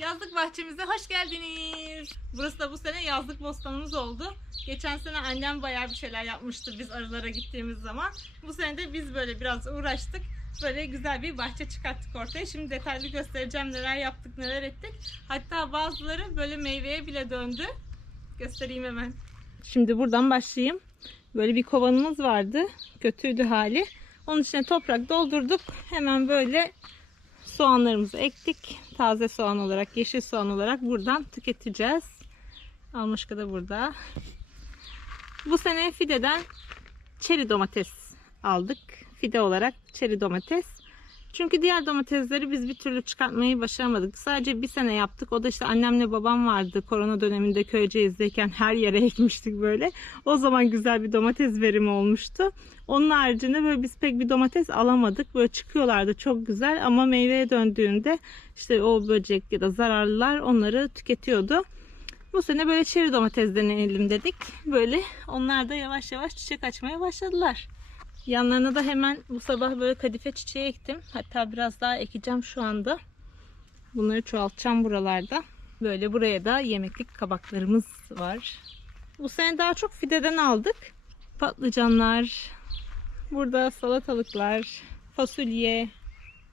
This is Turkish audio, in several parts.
Yazlık bahçemize hoş geldiniz. Burası da bu sene yazlık bostanımız oldu. Geçen sene annem bayağı bir şeyler yapmıştı biz arılara gittiğimiz zaman. Bu sene de biz böyle biraz uğraştık. Böyle güzel bir bahçe çıkarttık ortaya. Şimdi detaylı göstereceğim neler yaptık, neler ettik. Hatta bazıları böyle meyveye bile döndü. Göstereyim hemen. Şimdi buradan başlayayım. Böyle bir kovanımız vardı. Kötüydü hali. Onun içine toprak doldurduk. Hemen böyle soğanlarımızı ektik. Taze soğan olarak, yeşil soğan olarak buradan tüketeceğiz. Almışka da burada. Bu sene fideden çeri domates aldık. Fide olarak çeri domates. Çünkü diğer domatesleri biz bir türlü çıkartmayı başaramadık. Sadece bir sene yaptık. O da işte annemle babam vardı. Korona döneminde Köyceğiz'deyken her yere ekmiştik böyle. O zaman güzel bir domates verimi olmuştu. Onun haricinde böyle biz pek bir domates alamadık. Böyle çıkıyorlardı çok güzel ama meyveye döndüğünde işte o böcek ya da zararlılar onları tüketiyordu. Bu sene böyle çeri domates deneyelim dedik. Böyle onlar da yavaş yavaş çiçek açmaya başladılar. Yanlarına da hemen bu sabah böyle kadife çiçeği ektim. Hatta biraz daha ekeceğim şu anda. Bunları çoğaltacağım buralarda. Böyle buraya da yemeklik kabaklarımız var. Bu sene daha çok fideden aldık. Patlıcanlar, burada salatalıklar, fasulye,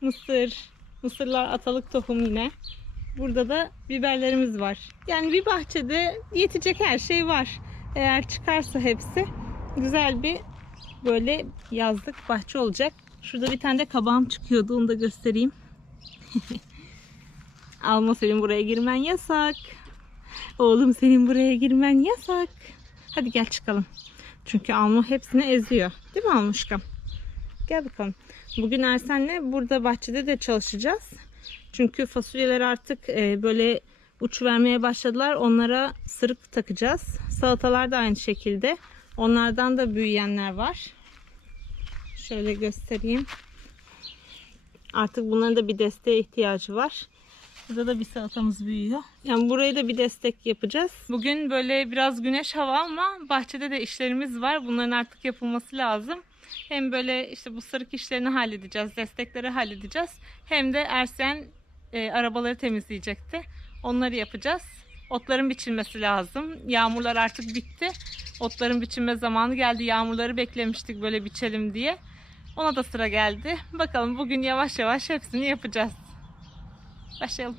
mısır, mısırlar atalık tohum yine. Burada da biberlerimiz var. Yani bir bahçede yetecek her şey var. Eğer çıkarsa hepsi güzel bir böyle yazlık bahçe olacak. Şurada bir tane de kabağım çıkıyordu. Onu da göstereyim. Alma senin buraya girmen yasak. Oğlum senin buraya girmen yasak. Hadi gel çıkalım. Çünkü Alma hepsini eziyor. Değil mi Almışkam? Gel bakalım. Bugün Ersen'le burada bahçede de çalışacağız. Çünkü fasulyeler artık e, böyle uç vermeye başladılar. Onlara sırık takacağız. Salatalar da aynı şekilde. Onlardan da büyüyenler var. Şöyle göstereyim. Artık bunların da bir desteğe ihtiyacı var. Burada da bir salatamız büyüyor. Yani buraya da bir destek yapacağız. Bugün böyle biraz güneş hava ama bahçede de işlerimiz var. Bunların artık yapılması lazım. Hem böyle işte bu sırık işlerini halledeceğiz, destekleri halledeceğiz. Hem de Ersen e, arabaları temizleyecekti. Onları yapacağız. Otların biçilmesi lazım. Yağmurlar artık bitti. Otların biçilme zamanı geldi. Yağmurları beklemiştik böyle biçelim diye. Ona da sıra geldi. Bakalım bugün yavaş yavaş hepsini yapacağız. Başlayalım.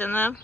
in them.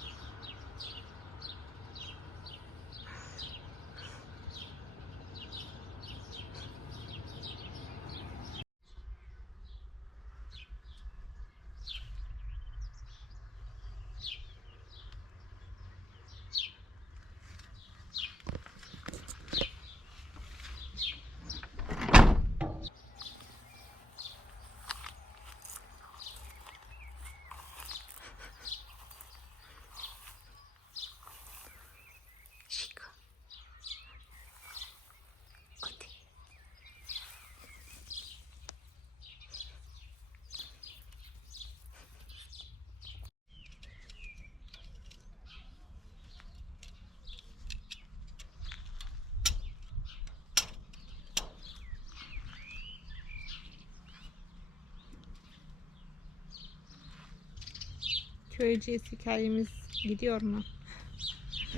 Köyceğiz hikayemiz gidiyor mu?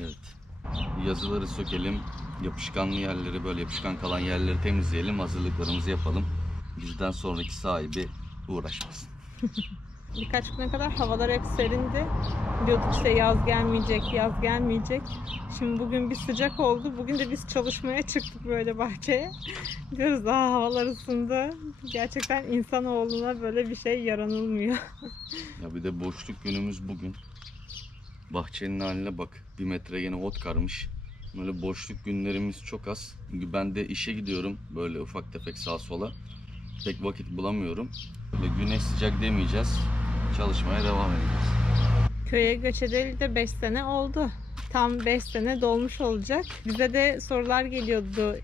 Evet. Yazıları sökelim. Yapışkanlı yerleri böyle yapışkan kalan yerleri temizleyelim. Hazırlıklarımızı yapalım. Bizden sonraki sahibi uğraşmasın. Birkaç güne kadar havalar hep serindi. Diyorduk işte yaz gelmeyecek, yaz gelmeyecek. Şimdi bugün bir sıcak oldu. Bugün de biz çalışmaya çıktık böyle bahçeye. Diyoruz daha havalar ısındı. Gerçekten insanoğluna böyle bir şey yaranılmıyor. Ya bir de boşluk günümüz bugün. Bahçenin haline bak. Bir metre yine ot karmış. Böyle boşluk günlerimiz çok az. Çünkü ben de işe gidiyorum. Böyle ufak tefek sağa sola. Pek vakit bulamıyorum. Böyle güneş sıcak demeyeceğiz. Çalışmaya devam edeceğiz. Köye göç edeli de 5 sene oldu. Tam 5 sene dolmuş olacak. Bize de sorular geliyordu.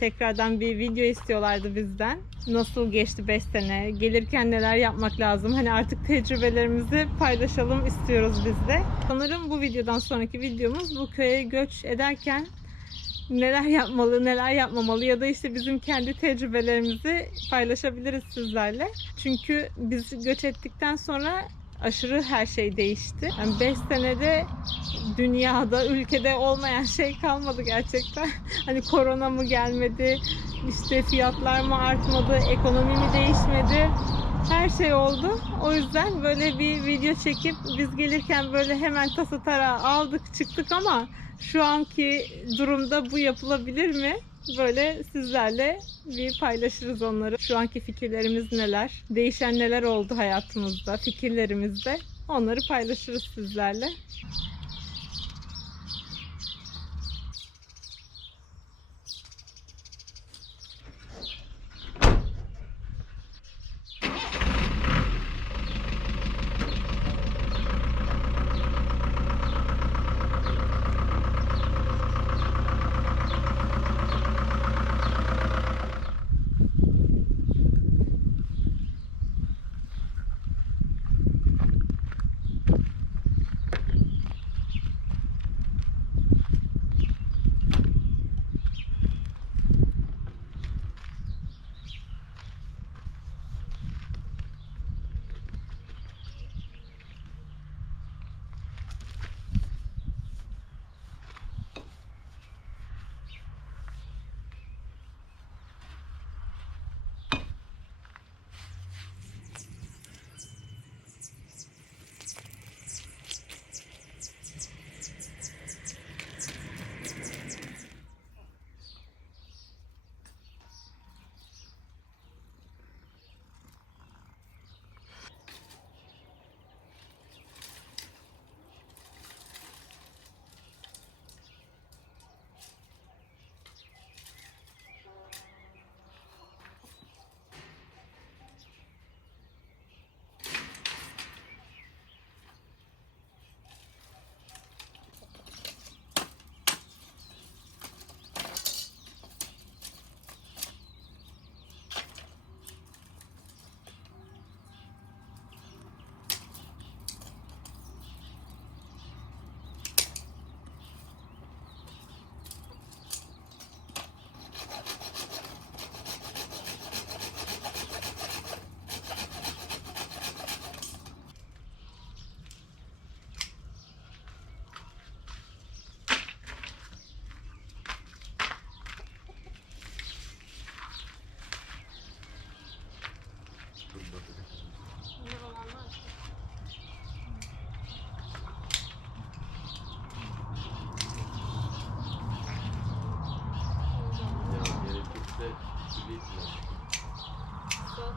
Tekrardan bir video istiyorlardı bizden. Nasıl geçti 5 sene? Gelirken neler yapmak lazım? Hani artık tecrübelerimizi paylaşalım istiyoruz biz de. Sanırım bu videodan sonraki videomuz bu köye göç ederken neler yapmalı, neler yapmamalı ya da işte bizim kendi tecrübelerimizi paylaşabiliriz sizlerle. Çünkü biz göç ettikten sonra aşırı her şey değişti. Yani 5 senede dünyada, ülkede olmayan şey kalmadı gerçekten. Hani korona mı gelmedi, işte fiyatlar mı artmadı, ekonomi mi değişmedi? Her şey oldu. O yüzden böyle bir video çekip biz gelirken böyle hemen tasa tara aldık çıktık ama şu anki durumda bu yapılabilir mi? Böyle sizlerle bir paylaşırız onları. Şu anki fikirlerimiz neler? Değişen neler oldu hayatımızda, fikirlerimizde? Onları paylaşırız sizlerle.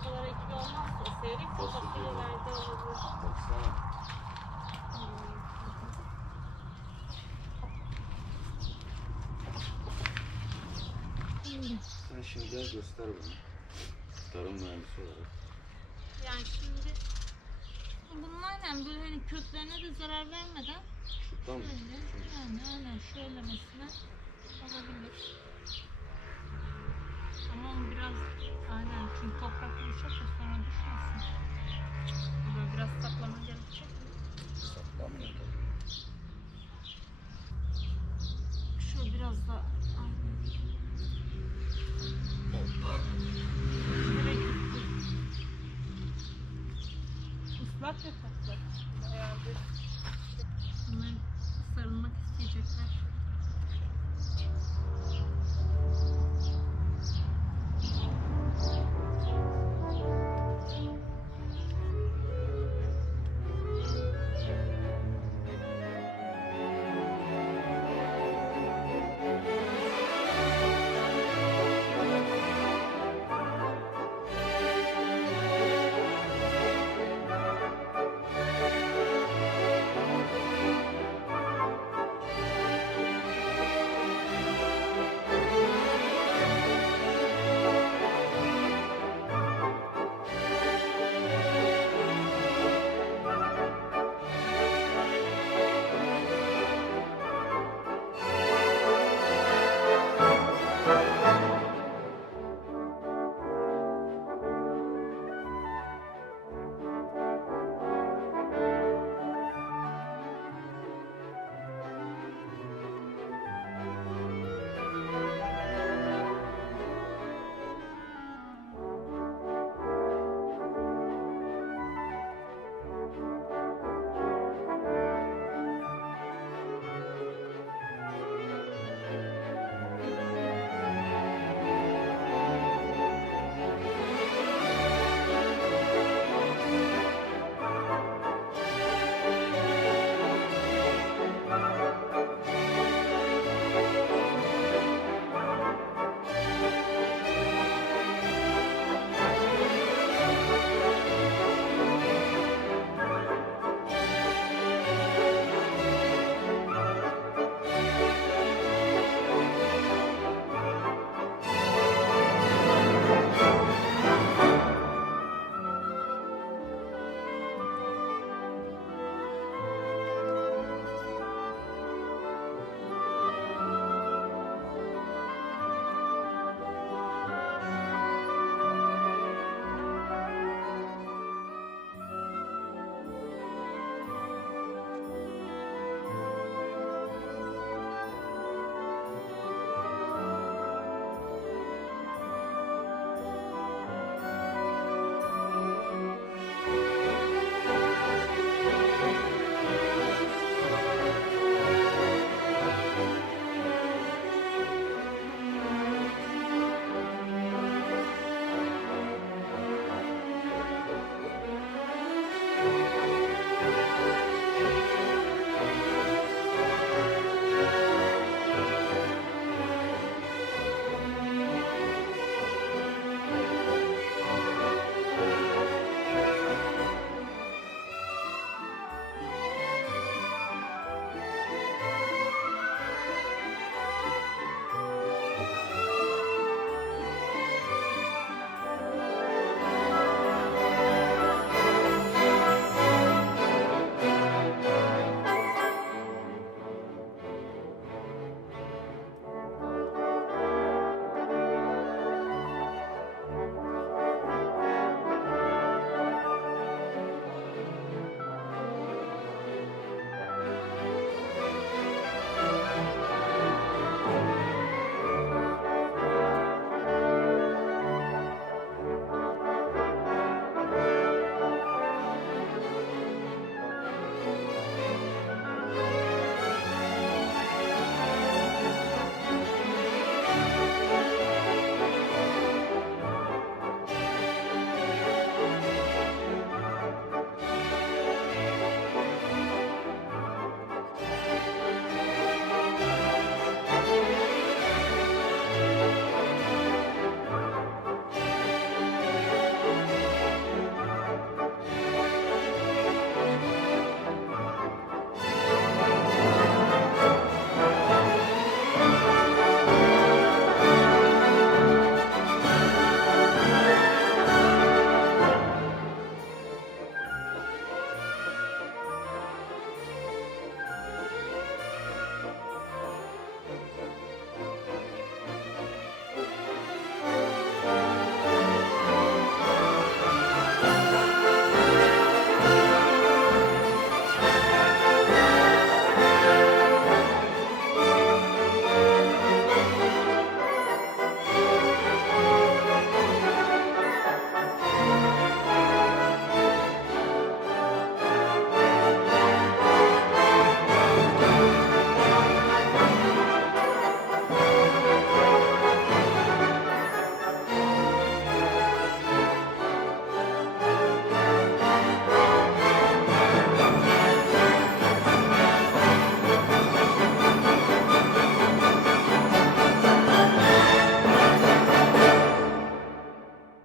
Salatalar ekili olmazsa seyrek Fasulye fasulyelerde olur. Baksana. Sen şimdi gel göster bana. Tarım mühendisi olarak. Yani şimdi bunlar yani böyle hani köklerine de zarar vermeden Şuttan mı? şöyle yani aynen şöyle mesela olabilir. Ama biraz